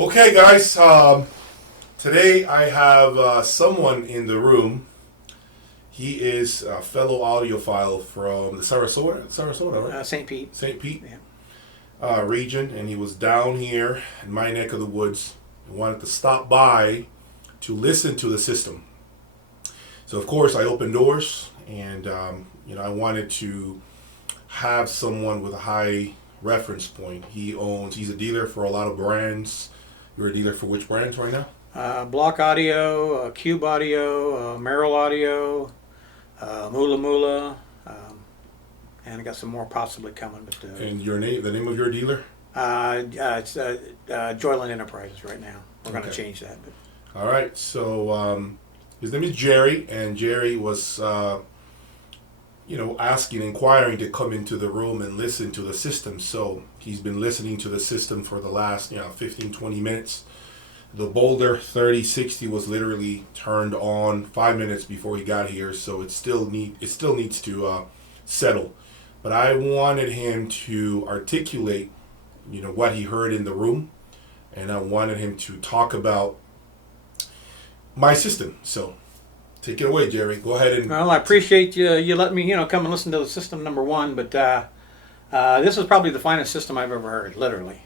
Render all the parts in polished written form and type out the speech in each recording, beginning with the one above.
Okay, guys. Today I have someone in the room. He is a fellow audiophile from the Sarasota, right? St. Pete. St. Pete Yeah. region, and he was down here in my neck of the woods and wanted to stop by to listen to the system. So of course I opened doors, and I wanted to have someone with a high reference point. He's a dealer for a lot of brands. You're a dealer for which brands right now? Block Audio, Cube Audio, Merrill Audio, Mula Mula, and I got some more possibly coming. But And the name of your dealer? it's Joyland Enterprises right now. We're going to Okay. change that. But All right. So his name is Jerry, and Jerry was, inquiring to come into the room and listen to the system. So he's been listening to the system for the last, 15, 20 minutes. The Boulder 3060 was literally turned on 5 minutes before he got here, so it still needs to settle. But I wanted him to articulate, what he heard in the room, and I wanted him to talk about my system. So take it away, Jerry. Go ahead and. well, I appreciate you letting me come and listen to the system number one. But this is probably the finest system I've ever heard, literally.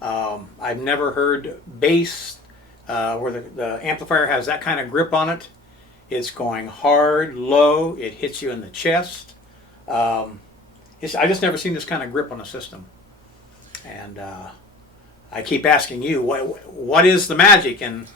I've never heard bass where the amplifier has that kind of grip on it. It's going hard, low. It hits you in the chest. I just never seen this kind of grip on a system. And I keep asking you, what is the magic? And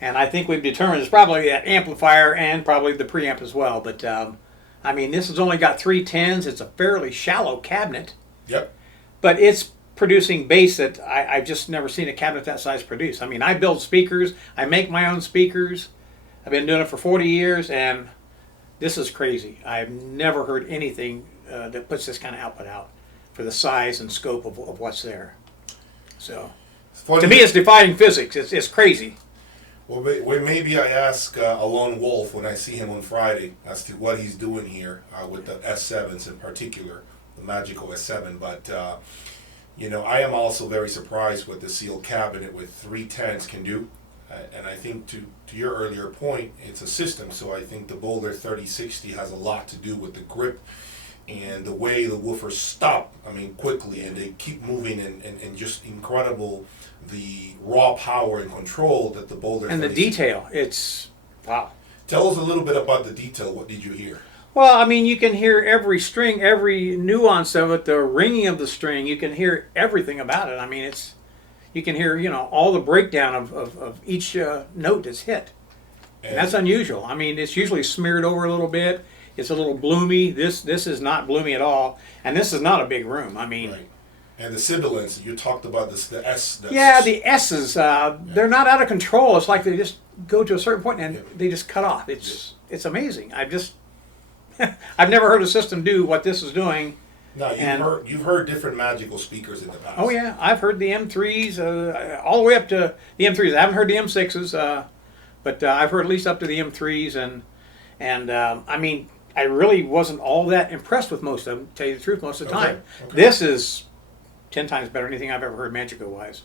I think we've determined it's probably that amplifier and probably the preamp as well. But this has only got 3 10s. It's a fairly shallow cabinet. Yep. But it's producing bass that I've just never seen a cabinet that size produce. I build speakers. I make my own speakers. I've been doing it for 40 years, and this is crazy. I've never heard anything that puts this kind of output out for the size and scope of what's there. So, to me, it's defying physics. It's crazy. Well, maybe I ask a lone wolf when I see him on Friday as to what he's doing here with the S7s in particular, the magical S7. But I am also very surprised what the sealed cabinet with 3 10s can do. And I think to your earlier point, it's a system. So I think the Boulder 3060 has a lot to do with the grip and the way the woofers stop, quickly, and they keep moving, and just incredible, the raw power and control that the Boulder And the 3060 detail, it's wow. Tell us a little bit about the detail. What did you hear? Well, you can hear every string, every nuance of it, the ringing of the string. You can hear everything about it. You can hear, all the breakdown of each note that's hit. And that's unusual. It's usually smeared over a little bit. It's a little bloomy. This is not bloomy at all. And this is not a big room. Right. And the sibilants, you talked about this, the S. Yeah, the S's, they're not out of control. It's like they just go to a certain point and they just cut off. It's amazing. I've never heard a system do what this is doing. No, you've heard different magical speakers in the past. Oh yeah, I've heard the M3s all the way up to the M3s. I haven't heard the M6s, but I've heard at least up to the M3s, and I really wasn't all that impressed with most of them. To tell you the truth, most of the time. Okay. This is 10 times better than anything I've ever heard Magico-wise.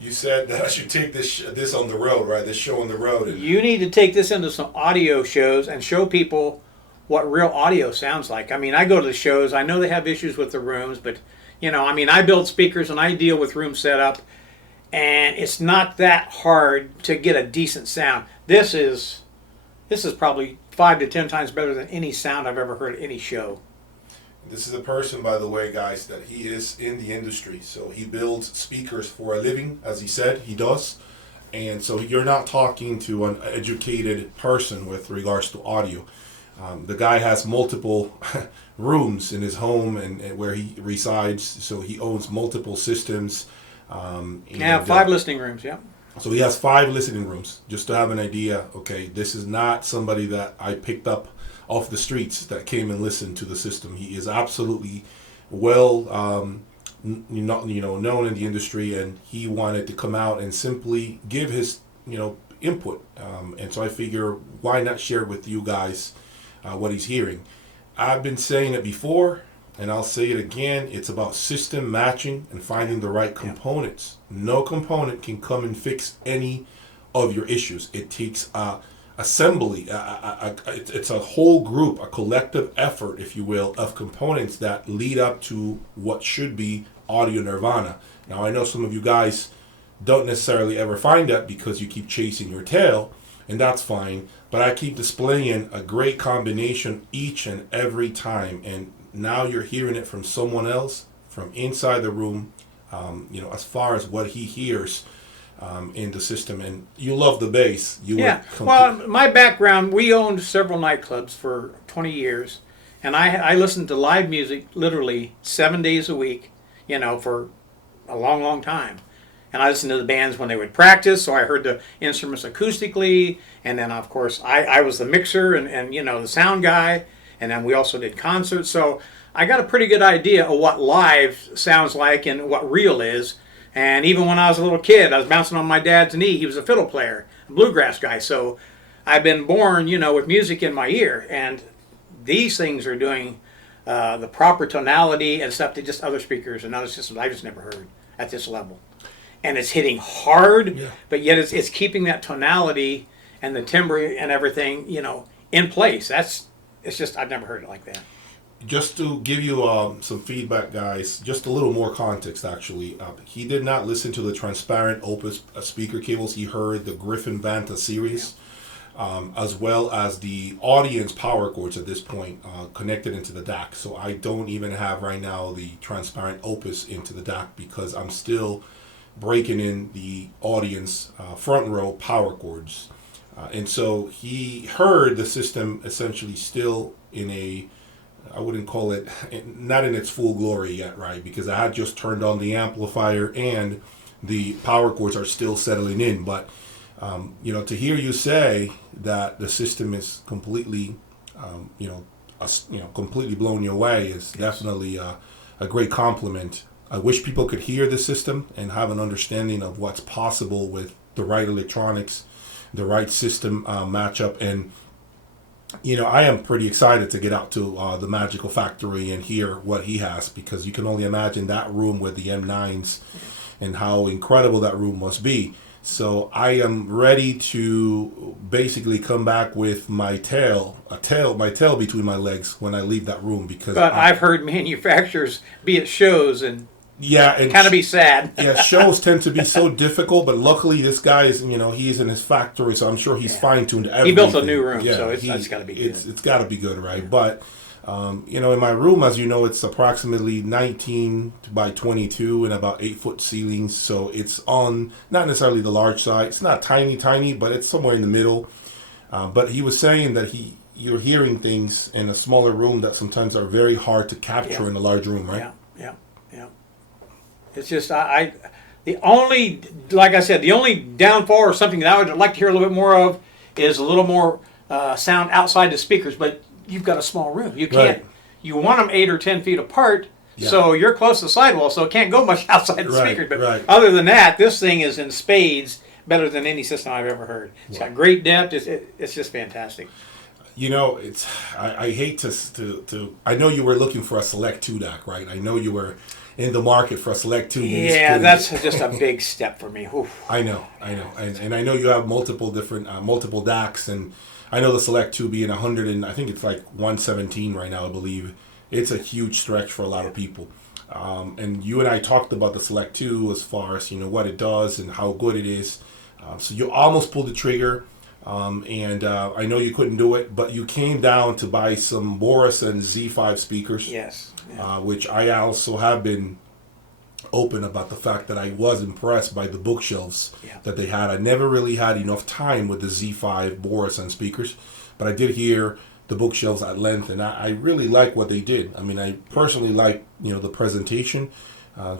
You said that I should take this on the road, right? This show on the road. You need to take this into some audio shows and show people what real audio sounds like. I go to the shows. I know they have issues with the rooms, but I build speakers and I deal with room setup, and it's not that hard to get a decent sound. This is probably 5 to 10 times better than any sound I've ever heard at any show. This is a person, by the way, guys, that he is in the industry. So he builds speakers for a living, as he said, he does. And so you're not talking to an educated person with regards to audio. The guy has multiple rooms in his home and where he resides, so he owns multiple systems. 5 listening rooms, yeah. So he has 5 listening rooms, just to have an idea. Okay, this is not somebody that I picked up off the streets that came and listened to the system. He is absolutely well known in the industry, and he wanted to come out and simply give his input. And so I figure, why not share with you guys what he's hearing? I've been saying it before, and I'll say it again, it's about system matching and finding the right components. No component can come and fix any of your issues. It takes assembly. It's a whole group, a collective effort, if you will, of components that lead up to what should be audio nirvana. Now, I know some of you guys don't necessarily ever find that because you keep chasing your tail, and that's fine. But I keep displaying a great combination each and every time, and now you're hearing it from someone else from inside the room, as far as what he hears in the system. And you love the bass. Well, my background, we owned several nightclubs for 20 years, and I listened to live music literally 7 days a week, for a long, long time. And I listened to the bands when they would practice, so I heard the instruments acoustically, and then, of course, I was the mixer and the sound guy, and then we also did concerts, so I got a pretty good idea of what live sounds like and what real is. And even when I was a little kid, I was bouncing on my dad's knee. He was a fiddle player, a bluegrass guy, so I've been born, with music in my ear, and these things are doing the proper tonality and stuff to just other speakers and other systems I just never heard at this level. And it's hitting hard, but yet it's keeping that tonality and the timbre and everything, in place. It's just, I've never heard it like that. Just to give you some feedback, guys, just a little more context, actually. He did not listen to the transparent Opus speaker cables. He heard the Griffin Vanta series, as well as the audience power cords at this point connected into the DAC. So I don't even have right now the transparent Opus into the DAC because I'm still breaking in the audience front row power cords. And so he heard the system essentially still in I wouldn't call it, not in its full glory yet, right? Because I had just turned on the amplifier and the power cords are still settling in. But, to hear you say that the system is completely, completely blown your way is definitely a great compliment. I wish people could hear the system and have an understanding of what's possible with the right electronics, the right system matchup. And, I am pretty excited to get out to the Magical Factory and hear what he has, because you can only imagine that room with the M9s and how incredible that room must be. So I am ready to basically come back with my tail between my legs when I leave that room, because I've heard manufacturers be at shows and kind of be sad. Shows tend to be so difficult, but luckily this guy is, he's in his factory, so I'm sure he's fine-tuned everything. He built a new room, so it's got to be good. It's got to be good, right? But, in my room, as you know, it's approximately 19 by 22 and about 8-foot ceilings, so it's on, not necessarily the large side. It's not tiny, but it's somewhere in the middle. But he was saying that you're hearing things in a smaller room that sometimes are very hard to capture in a large room, right? Yeah. It's just, the only downfall or something that I would like to hear a little bit more of is a little more sound outside the speakers, but you've got a small room. You can't, you want them 8 or 10 feet apart, so you're close to the sidewall, so it can't go much outside the speakers. But other than that, this thing is in spades better than any system I've ever heard. It's got great depth. It's just fantastic. I hate to I know you were looking for a Select 2 DAC, right? I know you were in the market for a Select 2. Yeah, that's just a big step for me. Oof. I know. And I know you have multiple different, multiple DACs, and I know the Select 2 being 100, and I think it's like 117 right now, I believe. It's a huge stretch for a lot of people. And you and I talked about the Select 2 as far as, what it does and how good it is. So you almost pulled the trigger. And I know you couldn't do it, but you came down to buy some Boris and Z5 speakers. Yes. Which I also have been open about the fact that I was impressed by the bookshelves that they had. I never really had enough time with the Z5 Boris and speakers, but I did hear the bookshelves at length, and I really like what they did. I mean, I personally like the presentation.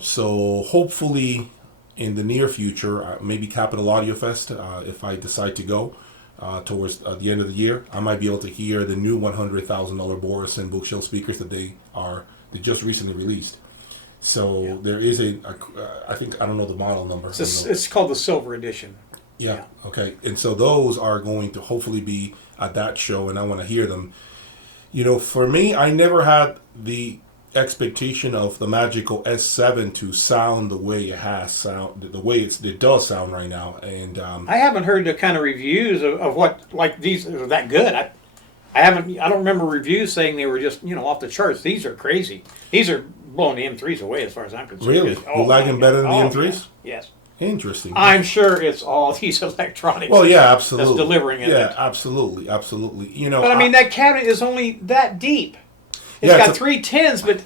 So hopefully in the near future, maybe Capital Audio Fest, if I decide to go towards the end of the year, I might be able to hear the new $100,000 Boris and bookshelf speakers that they just recently released. So there is I think, I don't know the model number. It's called the Silver Edition. Yeah. Okay. And so those are going to hopefully be at that show, and I want to hear them. For me, I never had the expectation of the magical S7 to sound the way it has sound, the way it does sound right now. And I haven't heard the kind of reviews of what like these are that good. I don't remember reviews saying they were just off the charts. These are crazy. These are blowing the M3s away as far as I'm concerned. really, you like them better than the M3s? Yeah. Yes. Interesting. I'm sure it's all these electronics. Well, yeah, absolutely. That's delivering it. Yeah, absolutely, absolutely. But I mean, that cabinet is only that deep. It's got 3 tens, but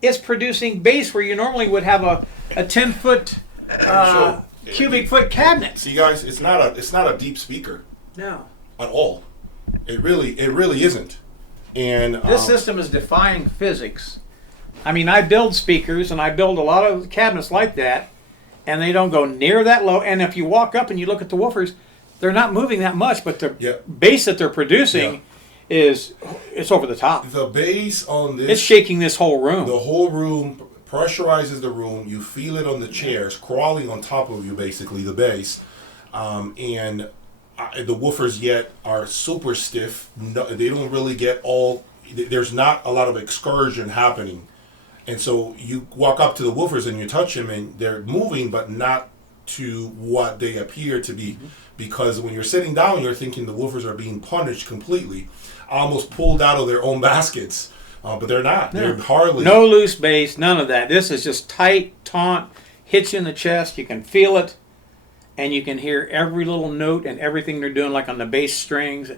it's producing bass where you normally would have a 10-foot cubic foot cabinet. See, guys, it's not a deep speaker. No. At all. It really isn't. And this system is defying physics. I mean, I build speakers and I build a lot of cabinets like that, and they don't go near that low. And if you walk up and you look at the woofers, they're not moving that much, but the bass that they're producing it's over the top. The bass on this, it's shaking this whole room. The whole room pressurizes the room. You feel it on the chairs, crawling on top of you, basically, the bass. And the woofers yet are super stiff. No, they don't really get all. There's not a lot of excursion happening, and so you walk up to the woofers and you touch them, and they're moving, but not to what they appear to be. Mm-hmm. Because when you're sitting down, you're thinking the woofers are being punished completely, almost pulled out of their own baskets, but they're not. No. They're hardly no loose bass, none of that. This is just tight, taut, hits you in the chest. You can feel it. And you can hear every little note and everything they're doing, like on the bass strings.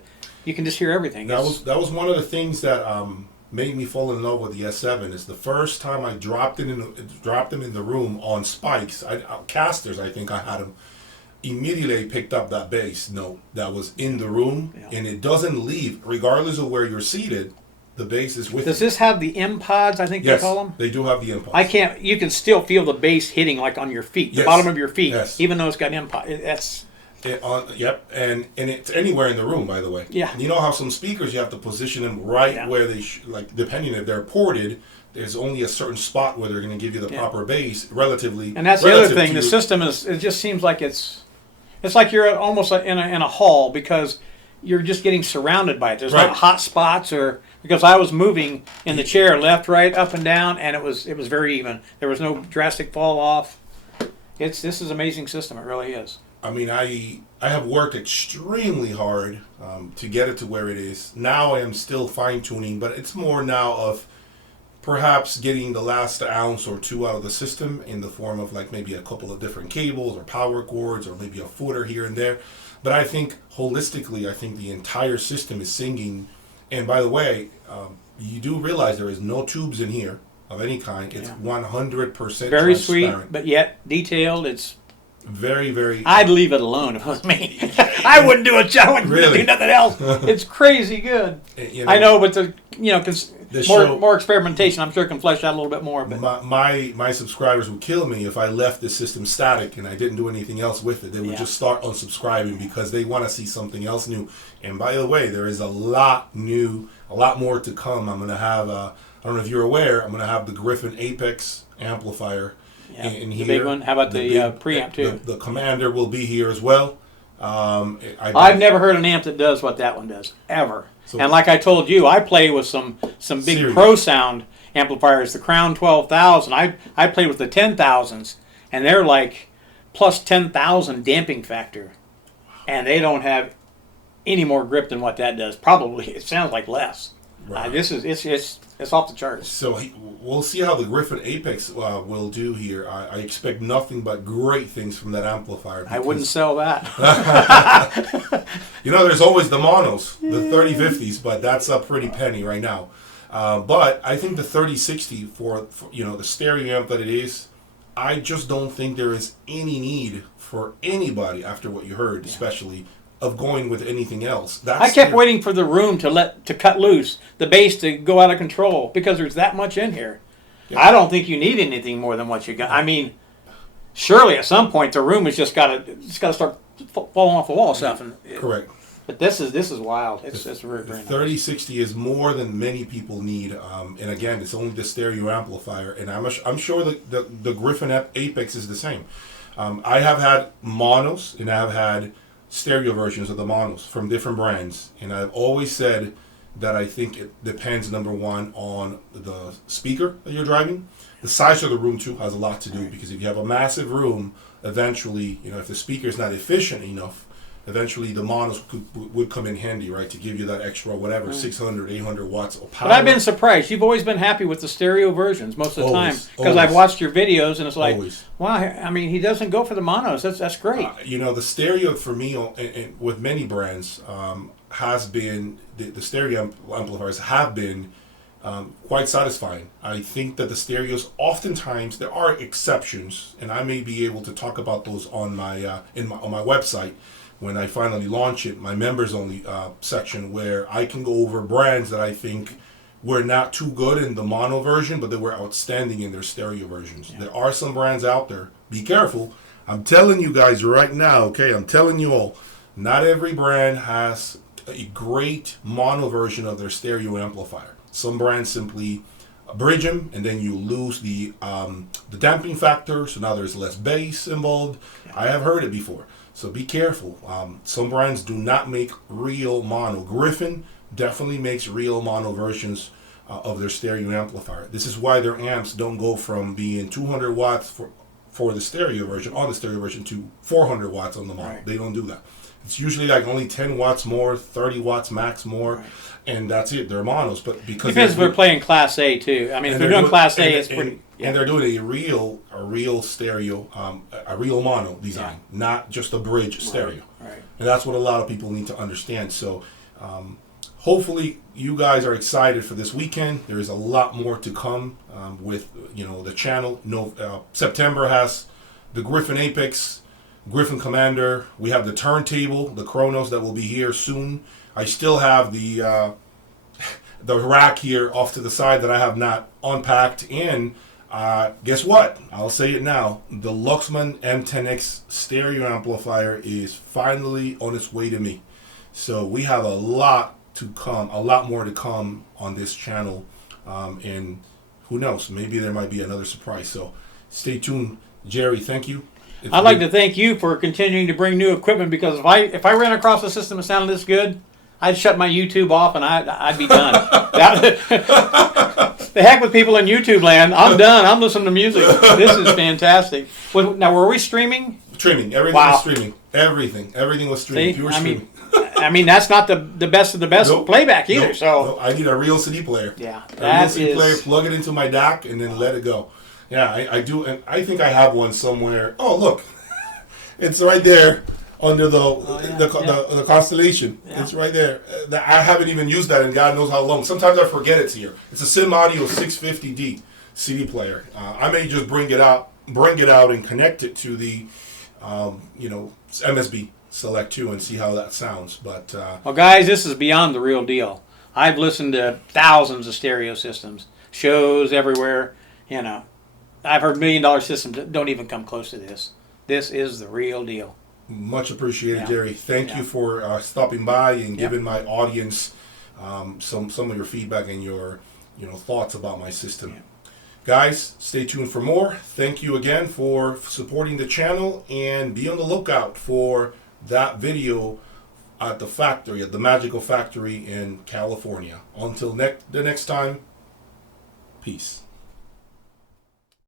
You can just hear everything. That was one of the things that made me fall in love with the S7. Is the first time I dropped them in the room on spikes, casters. I think I had them. Immediately I picked up that bass note that was in the room, and it doesn't leave, regardless of where you're seated. The bass is with. Does this have the M pods? I think they call them. They do have the M pods. You can still feel the bass hitting like on your feet, the bottom of your feet, even though it's got M pods. Yep, and it's anywhere in the room, by the way. Yeah. And you know how some speakers you have to position them right where they depending if they're ported. There's only a certain spot where they're going to give you the proper bass, relatively. And that's the other thing. The system is. It just seems like it's like you're almost in a hall because you're just getting surrounded by it. There's not hot spots because I was moving in the chair left, right, up and down, and it was very even. There was no drastic fall off. This is an amazing system. It really is. I mean, I have worked extremely hard to get it to where it is. Now I am still fine tuning, but it's more now of perhaps getting the last ounce or two out of the system in the form of like maybe a couple of different cables or power cords or maybe a footer here and there. But I think holistically, I think the entire system is singing. And by the way, you do realize there is no tubes in here of any kind. It's 100% very sweet, but yet detailed. It's very, very. I'd leave it alone if it was me. I wouldn't do a show. Do nothing else. It's crazy good. I know, but because more experimentation, I'm sure can flesh out a little bit more. But my subscribers would kill me if I left the system static and I didn't do anything else with it. They would just start unsubscribing because they want to see something else new. And by the way, there is a lot new, a lot more to come. I'm going to have, I don't know if you're aware, I'm going to have the Griffin Apex amplifier in here. The big one. How about the preamp too? The Commander will be here as well. I've never heard an amp that does what that one does, ever. So, and like I told you, I play with some big pro sound amplifiers. The Crown 12,000. I played with the 10,000s, and they're like plus 10,000 damping factor, and they don't have any more grip than what that does. Probably it sounds like less. Right. It's off the charts. So we'll see how the Griffin Apex will do here. I expect nothing but great things from that amplifier. I wouldn't sell that. There's always the monos, the 3050s, but that's a pretty penny right now. But I think the 3060 for the stereo amp that it is, I just don't think there is any need for anybody after what you heard, especially of going with anything else. I kept waiting for the room to cut loose, the bass to go out of control, because there's that much in here. Yeah. I don't think you need anything more than what you got. I mean, surely at some point the room has just got to start falling off the wall stuff. Correct. But this is wild. It's very, very nice. 3060 is more than many people need, and again, it's only the stereo amplifier. And I'm sure the Griffin Apex is the same. I have had monos and I have had stereo versions of the monos from different brands, and I've always said that I think it depends, number one, on the speaker that you're driving. The size of the room too has a lot to do, because if you have a massive room, eventually, if the speaker is not efficient enough, eventually the monos would come in handy, right, to give you that extra whatever, 600, 800 watts of power. But I've been surprised. You've always been happy with the stereo versions most of the time, Always, because I've always. watched your videos and it's like, Always. wow, I mean, he doesn't go for the monos. That's great. The stereo for me, and with many brands, has been, the stereo amplifiers have been quite satisfying. I think that the stereos, oftentimes, there are exceptions, and I may be able to talk about those on my on my website when I finally launch it, my members only section, where I can go over brands that I think were not too good in the mono version, but they were outstanding in their stereo versions. Yeah. There are some brands out there. Be careful. I'm telling you guys right now, okay? I'm telling you all, not every brand has a great mono version of their stereo amplifier. Some brands simply bridge them, and then you lose the damping factor, so now there's less bass involved. Yeah. I have heard it before. So be careful. Some brands do not make real mono. Griffin definitely makes real mono versions of their stereo amplifier. This is why their amps don't go from being 200 watts for the stereo version, on the stereo version, to 400 watts on the mono. Right. They don't do that. It's usually like only 10 watts more, 30 watts max more, right. And that's it. They're monos. But because depends if they're playing Class A too. I mean, if they're doing Class A, it's pretty. Yeah. And they're doing a real stereo, a real mono design, not just a bridge stereo. Right. And that's what a lot of people need to understand. So hopefully you guys are excited for this weekend. There is a lot more to come with the channel. September has the Griffin Apex, Griffin Commander. We have the turntable, the Kronos, that will be here soon. I still have the rack here off to the side that I have not unpacked. And guess what? I'll say it now. The Luxman M10X stereo amplifier is finally on its way to me. So we have a lot to come, a lot more to come on this channel. And who knows? Maybe there might be another surprise. So stay tuned. Jerry, thank you. I'd like to thank you for continuing to bring new equipment, because if I ran across a system that sounded this good, I'd shut my YouTube off and I'd be done. The heck with people in YouTube land. I'm done. I'm listening to music. This is fantastic. Now, were we streaming? Streaming. Everything was streaming. Everything was streaming. See? Pure streaming. I mean, that's not the best of the best playback either. No, I need a real CD player. Yeah, a real CD player. Plug it into my DAC and then let it go. Yeah, I do, and I think I have one somewhere. Oh, look, it's right there under the constellation. Yeah. It's right there. I haven't even used that in God knows how long. Sometimes I forget it's here. It's a Sim Audio 650D CD player. I may just bring it out and connect it to the MSB Select 2 and see how that sounds. But well, guys, this is beyond the real deal. I've listened to thousands of stereo systems, shows everywhere. I've heard $1 million systems that don't even come close to this. This is the real deal. Much appreciated, Jerry. Thank you for stopping by and giving my audience some of your feedback and your thoughts about my system. Yeah. Guys, stay tuned for more. Thank you again for supporting the channel, and be on the lookout for that video at the factory, at the Magical Factory in California. Until the next time, peace.